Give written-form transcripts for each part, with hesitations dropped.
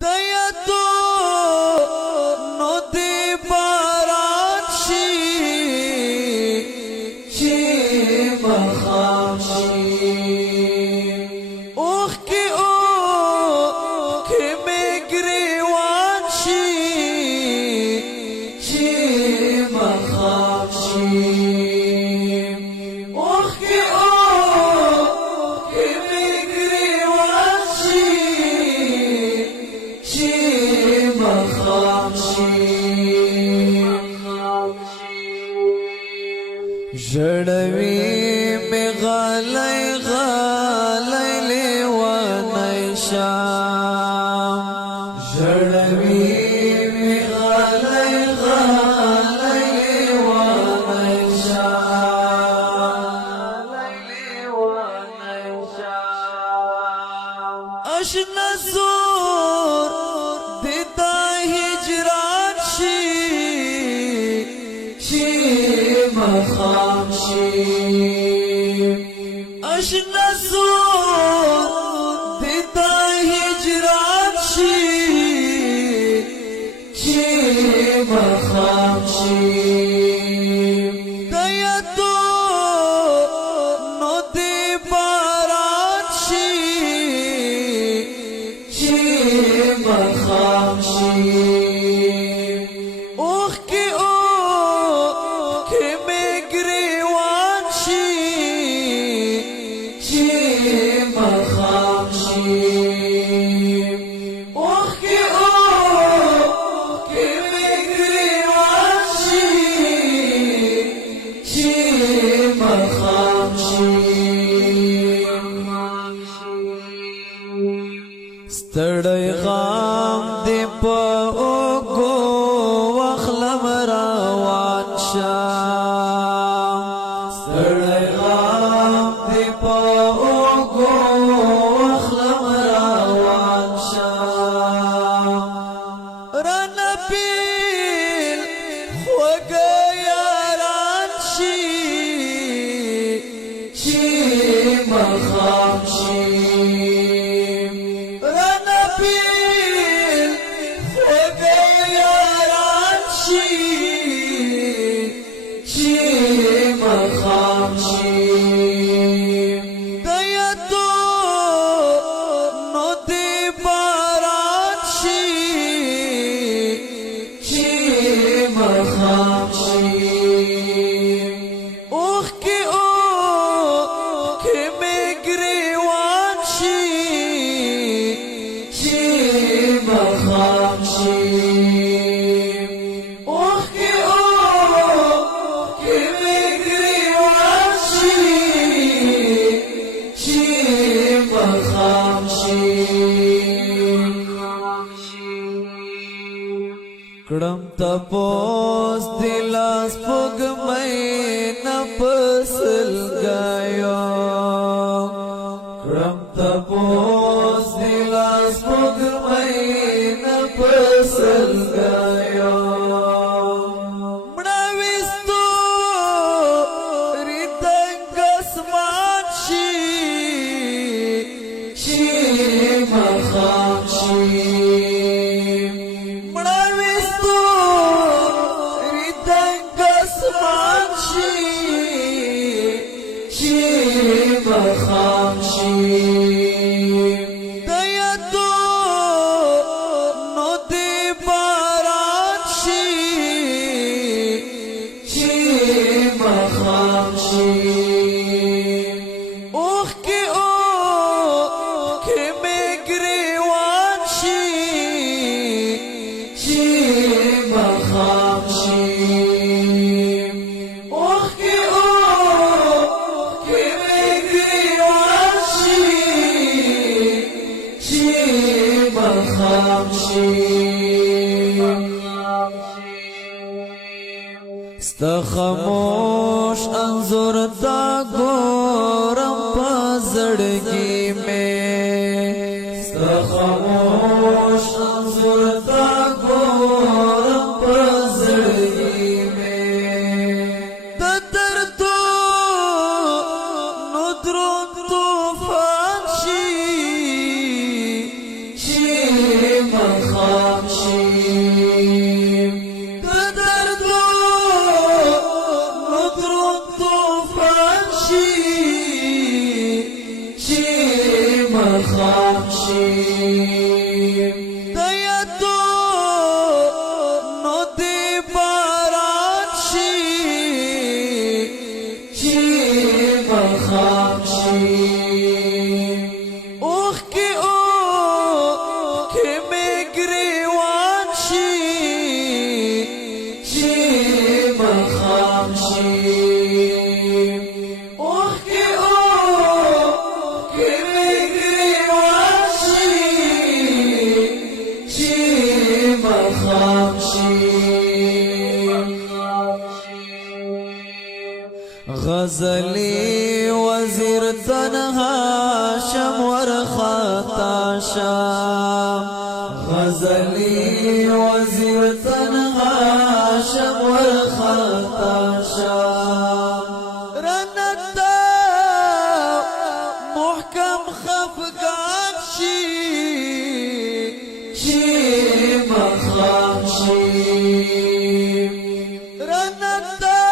دایتو نو دی باران شي چې مخام شي اوخ کې مې ګریوان شي چې مخام شي اوخ کې مې ګریوان شي چې مخام شي ژړوي مې غلی غلی لیونی شام ژړوي مې غلی غلی لیونی شام اشنا زور دیتا هجران شي چې مخام شي اشنا زور دیتا هجران شي چې مخام شي دایتو نو دی باران شي چې مخام شي اوخ کې مې ګریوان شي چې مخام شي اوخ کې مې ګریوان شي چې مخام شي ستړی غام دی په اوږو واخلم روان شم ستړی غام دی په اوږو واخلم روان شم رانه بیل خوږه یاران شي چې مخام شي پیل خوږه یاران شي چې مخام شي دایتو نو دی باران شي چې مخام شي اوخ کې مې ګریوان شي چې مخام شي اوخ کې مې ګریوان شي چې مخام شي کړم تپوس دلاس پګمې نه پسل گایا کړم تپوس دلاس پګمې نه پسل گایا مړه وستو ریتنګ اسمان شي چې مخام شي مړه وستو ریتنګ اسمان شي چې مخام شي دایتو نو دی باران شي چې مخام شي اوخ کې مې ګریوان شي چې مخام شي اوخ کې مې ګریوان شي چې مخام شي ستا خاموش انظر تا ګورم په زړګي مې ستا خاموش انظر تا ګورم په زړګي مې د دردو نو دروند طوفان شي چې مخام شي غزلی وزیر تنها شم ورخطا شم غزلی وزیر تنها شم ورخطا شم رنتا محکم خفقان شي شي مخام شي رنتا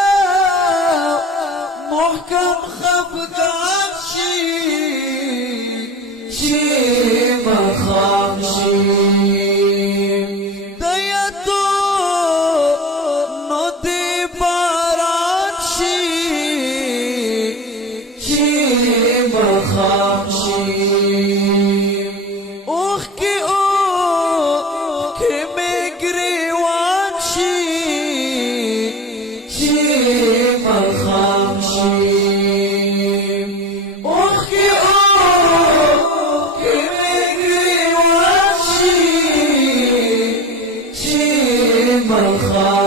محکم خفقان شي شي مخام شي دیتو نو دی باران شي شي مخام شي اوخ کی میں گریوان شي شي مخام شي اوخ کی میں گریوان شي شي مخام